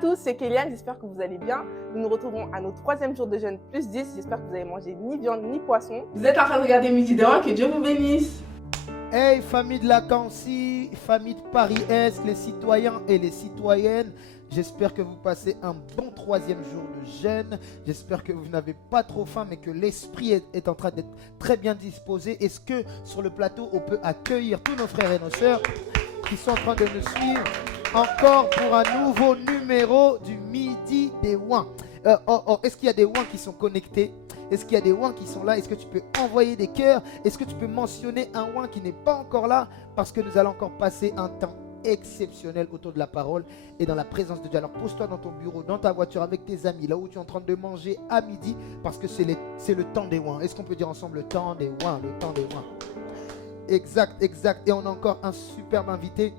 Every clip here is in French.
tous, c'est Kéliane, j'espère que vous allez bien. Nous nous retrouvons à notre 3e jour de jeûne plus 10. J'espère que vous avez mangé ni viande ni poisson. Vous êtes en train de regarder Midi dehors, que Dieu vous bénisse. Hey, famille de la Cancy, famille de Paris-Est, les citoyens et les citoyennes, j'espère que vous passez un bon 3e jour de jeûne. J'espère que vous n'avez pas trop faim, mais que l'esprit est en train d'être très bien disposé. Est-ce que sur le plateau, on peut accueillir tous nos frères et nos sœurs qui sont en train de nous suivre encore pour un nouveau numéro du Midi des Ouins. Est-ce qu'il y a des Ouins qui sont connectés? Est-ce qu'il y a des ouins qui sont là? Est-ce que tu peux envoyer des cœurs? Est-ce que tu peux mentionner un ouin qui n'est pas encore là? Parce que nous allons encore passer un temps exceptionnel autour de la parole et dans la présence de Dieu. Alors pose-toi dans ton bureau, dans ta voiture, avec tes amis, là où tu es en train de manger à midi, parce que c'est le temps des ouins. Est-ce qu'on peut dire ensemble le temps des ouins? Le temps des ouins. Exact. Et on a encore un superbe invité.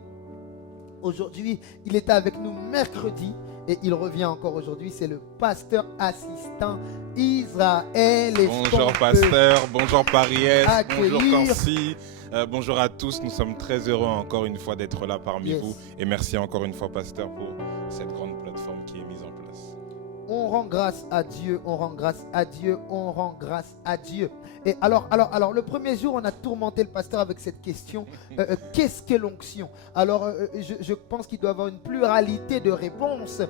Aujourd'hui, il était avec nous mercredi. Et il revient encore aujourd'hui, c'est le pasteur assistant Israël. Bonjour pasteur, bonjour Paris-Est, bonjour Cancy, bonjour à tous. Nous sommes très heureux encore une fois d'être là parmi vous. Et merci encore une fois pasteur pour cette grande plateforme qui est mise en place. On rend grâce à Dieu, on rend grâce à Dieu, on rend grâce à Dieu. Et alors, le premier jour, on a tourmenté le pasteur avec cette question. Qu'est-ce que l'onction? Alors, je pense qu'il doit y avoir une pluralité de réponses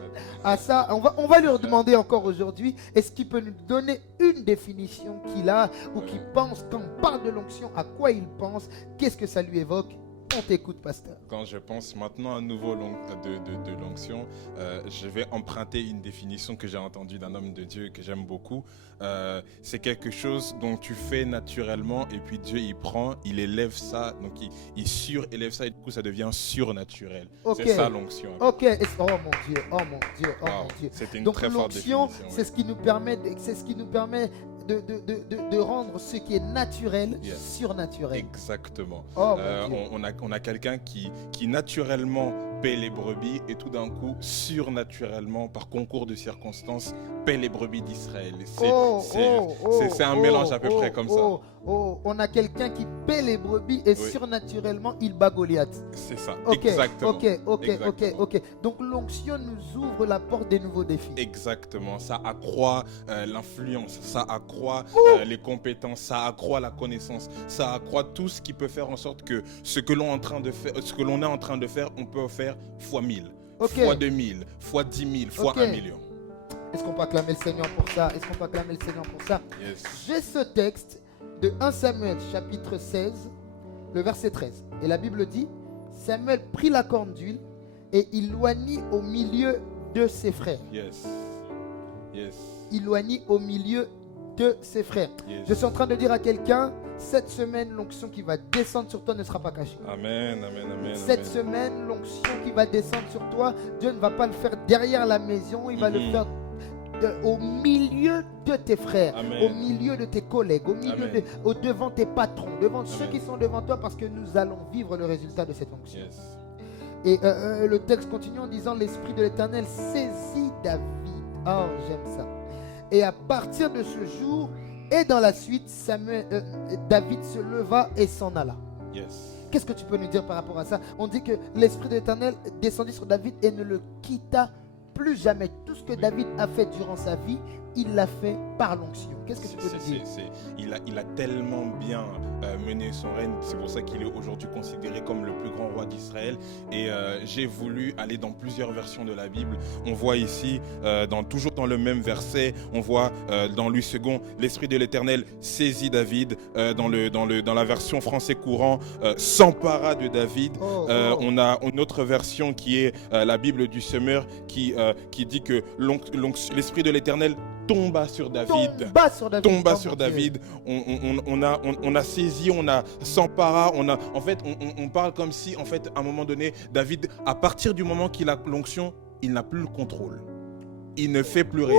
à ça. On va lui demander encore aujourd'hui, est-ce qu'il peut nous donner une définition qu'il a ou qu'il pense, quand on parle de l'onction, à quoi il pense? Qu'est-ce que ça lui évoque? On t'écoute, pasteur. Quand je pense maintenant à nouveau de l'onction, je vais emprunter une définition que j'ai entendue d'un homme de Dieu que j'aime beaucoup. C'est quelque chose dont tu fais naturellement et puis Dieu il prend, il élève ça, donc il surélève ça et du coup ça devient surnaturel. Okay. C'est ça l'onction. Ok, oh mon Dieu. C'était une donc très forte l'onction, définition. c'est ce qui nous permet, de rendre ce qui est naturel surnaturel. Exactement. On a quelqu'un qui naturellement paie les brebis et tout d'un coup, surnaturellement, par concours de circonstances, paie les brebis d'Israël. C'est un mélange à peu près comme ça. On a quelqu'un qui paie les brebis et surnaturellement, il bat Goliath. C'est ça, exactement. Exactement. Ok. Donc l'onction nous ouvre la porte des nouveaux défis. Exactement. Ça accroît l'influence, ça accroît les compétences, ça accroît la connaissance, ça accroît tout ce qui peut faire en sorte que ce que l'on est en train de faire, on peut faire fois 1000, fois 2000, fois 10 000, fois 1 million. Est-ce qu'on peut acclamer le Seigneur pour ça? Yes. J'ai ce texte de 1 Samuel chapitre 16, le verset 13. Et la Bible dit, Samuel prit la corne d'huile et il l'oignit au milieu de ses frères. Yes. Il l'oignit au milieu de ses frères. Yes. Je suis en train de dire à quelqu'un, cette semaine, l'onction qui va descendre sur toi ne sera pas cachée. Amen. Cette semaine, l'onction qui va descendre sur toi, Dieu ne va pas le faire derrière la maison, il va le faire au milieu de tes frères, au milieu de tes collègues, devant tes patrons, devant ceux qui sont devant toi, parce que nous allons vivre le résultat de cette onction. Yes. Et le texte continue en disant, l'Esprit de l'Éternel saisit David. Oh, j'aime ça. Et à partir de ce jour et dans la suite, David se leva et s'en alla. Yes. Qu'est-ce que tu peux nous dire par rapport à ça? On dit que l'Esprit de l'Éternel descendit sur David et ne le quitta plus jamais. Tout ce que David a fait durant sa vie, il l'a fait par l'onction. Qu'est-ce que tu peux nous dire? Il a tellement bien mené son règne. C'est pour ça qu'il est aujourd'hui considéré comme le plus grand roi d'Israël. Et j'ai voulu aller dans plusieurs versions de la Bible. On voit ici, toujours dans le même verset, on voit dans Louis II, l'Esprit de l'Éternel saisit David. Dans la version français courant, s'empara de David. On a une autre version qui est la Bible du Semeur qui dit que l'Esprit de l'Éternel tomba sur David. Tomba sur David. On a saisi, on a s'empara, on parle comme si, en fait, à un moment donné, David, à partir du moment qu'il a l'onction, il n'a plus le contrôle. Il ne fait plus rien.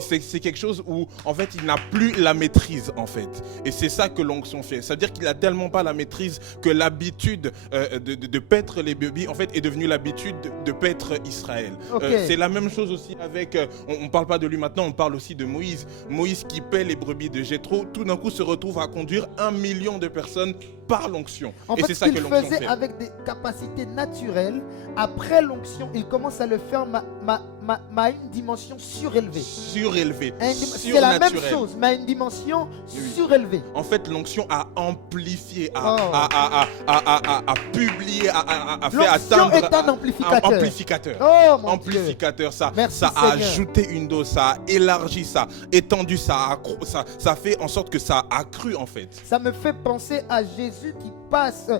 c'est quelque chose où, en fait, il n'a plus la maîtrise, en fait. Et c'est ça que l'onction fait. Ça veut dire qu'il n'a tellement pas la maîtrise que l'habitude de paître les brebis, en fait, est devenue l'habitude de paître Israël. Okay. C'est la même chose aussi avec, on ne parle pas de lui maintenant, on parle aussi de Moïse. Moïse qui paie les brebis de Jéthro, tout d'un coup se retrouve à conduire 1 million de personnes par l'onction. En Et fait, c'est ce ça que qu'il l'onction faisait fait. avec des capacités naturelles, après l'onction, il commence à le faire à une dimension surélevée. Surélevé, C'est la même surnaturel. chose, mais à une dimension Oui. surélevée. En fait, l'onction a amplifié, Oh. a publié, a fait L'onction atteindre est un amplificateur. amplificateur. Oh mon Dieu. Amplificateur, ça, Merci, ça a Seigneur. ajouté une dose, ça a élargi, ça a étendu, ça fait en sorte que ça a accru en fait. Ça me fait penser à Jésus qui passe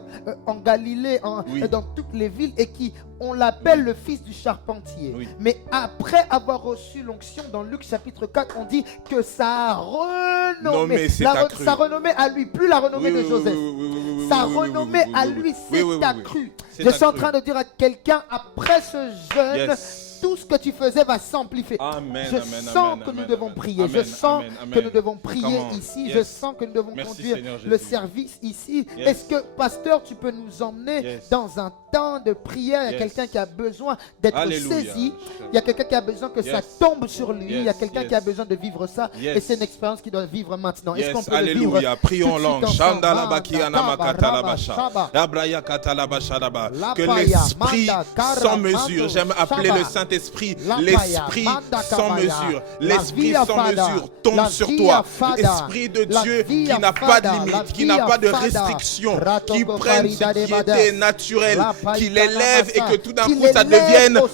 en Galilée, Oui. dans toutes les villes, et qui, on l'appelle le fils du charpentier. Oui. Mais après avoir reçu l'onction, dans Luc chapitre 4, on dit que ça a renommé. Nommé, c'est accru. Sa renommée à lui, plus la renommée de Joseph. Sa renommée à lui s'est accrue. C'est Je suis en accru. train de dire à quelqu'un, après ce jeûne, Yes. tout ce que tu faisais va s'amplifier. Amen, Je amen, sens amen, que nous amen, devons amen. prier. Amen, Je sens amen, amen. que nous devons prier Come on. ici. Yes. Je sens que nous devons Merci, conduire Seigneur le Jésus. service ici. Yes. Est-ce que, pasteur, tu peux nous emmener Yes. dans un temps de prière? Il y a Yes. quelqu'un qui a besoin d'être Alléluia. saisi. Il y a quelqu'un qui a besoin que ça Yes. tombe sur lui. Il y a Yes, quelqu'un yes. qui a besoin de vivre ça. Yes. Et c'est une expérience qu'il doit vivre maintenant. Est-ce Yes, qu'on peut le vivre? alléluia. Prions en tout de suite langue. ensemble? Shandala bakiana makatalabasha. Shaba. Abraya katalabashadaba. La Que paya, l'esprit manda, kara, sans mando, mesure, j'aime appeler shaba. le Saint-Esprit, La paya, l'esprit manda, sans kabaya. mesure, La l'esprit via sans fada. mesure tombe La sur via toi. fada. L'esprit de La Dieu via qui n'a pas fada. de La limite, qui via n'a pas de fada. restriction, qui Ratoko prenne ce farida qui de était badas. naturel, La qui païta l'élève et namasa. que tout d'un Qui coup ça l'élève devienne au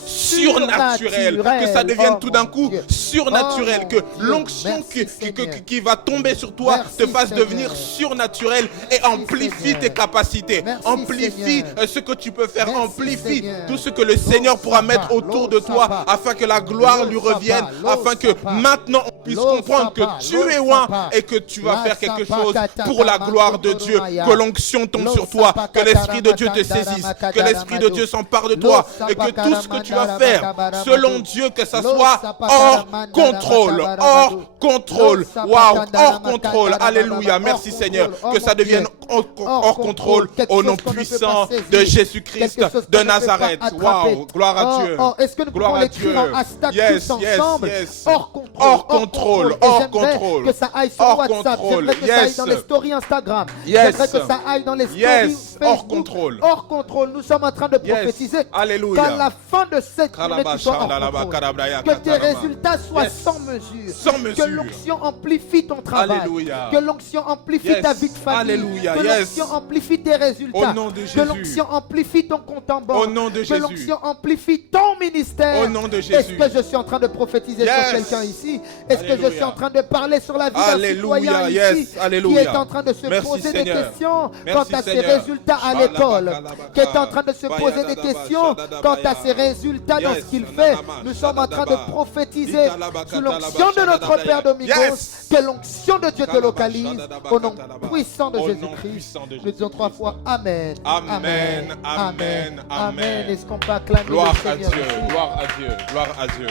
surnaturel, que ça devienne Oh tout d'un mon coup Dieu. surnaturel, Oh que mon Dieu. l'onction Merci, Seigneur. qui va tomber sur toi Merci, te fasse Seigneur. devenir surnaturel et amplifie Seigneur. tes capacités, Merci, amplifie Seigneur. ce que tu peux faire, Merci, amplifie Seigneur. tout ce que le Seigneur pourra mettre autour de toi Sapa. afin que la gloire lui Sapa. revienne, Lo afin que Sapa. maintenant on puisse Lo comprendre Sapa. que tu Lo es loin Sapa. et que tu vas La faire quelque Sapa chose Kataka pour la gloire de Dieu, que l'onction tombe sur toi, que l'Esprit de Dieu te saisisse, que l'Esprit de Dieu s'empare de toi et que tout ce que tu vas faire selon Dieu, que ça soit hors contrôle, hors contrôle, waouh, hors contrôle, alléluia, merci Seigneur, que ça devienne hors contrôle au nom puissant de Jésus-Christ de Nazareth, waouh, gloire à Dieu. Est-ce que nous Gloire pouvons à l'écrire Dieu. en hashtag Yes, tous yes, ensemble? yes. Hors contrôle. Hors contrôle, Et hors j'aimerais contrôle. que ça aille sur Hors WhatsApp. contrôle. J'aimerais que ça aille Yes. dans les stories Instagram. Yes. J'aimerais que ça aille dans les stories Yes. Facebook. Hors contrôle. Hors contrôle. Nous sommes en train de Yes. prophétiser Alléluia. qu'à la fin de cette journée, tu sois hors contrôle. Que tes résultats soient Yes. sans mesure. Sans mesure. Que l'onction amplifie ton travail. Alléluia. Que l'onction amplifie Yes. ta vie de famille. Alléluia. Que Yes. l'onction amplifie tes résultats. Au nom de Que Jésus. l'onction amplifie ton compte en banque. Au nom de Que Jésus. l'onction amplifie ton ministère. Au nom de Est-ce Jésus. que je suis en train de prophétiser Yes. sur quelqu'un ici? Est-ce que je Alléluia. suis en train de parler sur la vie d'un Alléluia. citoyen Yes. ici qui Alléluia. est en train de se Merci, poser des Seigneur. questions Merci, quant à ses Seigneur. résultats à l'école, qui est en train de se poser des questions quant à ses résultats dans ce qu'il fait? Nous sommes en train de prophétiser sous l'onction de notre Père Domingos, Yes. que l'onction de Dieu te localise au nom puissant de Au nom Jésus-Christ. puissant de Nous disons 3 fois Amen. Amen, amen, amen. Est-ce qu'on peut acclamer Gloire le à Seigneur Dieu, ici? gloire à Dieu, gloire à Dieu.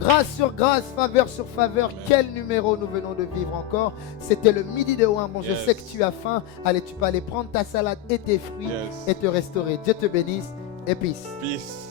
Grâce sur grâce, faveur sur faveur, quel numéro nous venons de vivre encore? C'était le midi de Ouin. Bon, je Yes. sais que tu as faim. Allez, tu peux aller prendre ta salade et tes fruits Yes. et te restaurer. Dieu te bénisse et peace. Peace.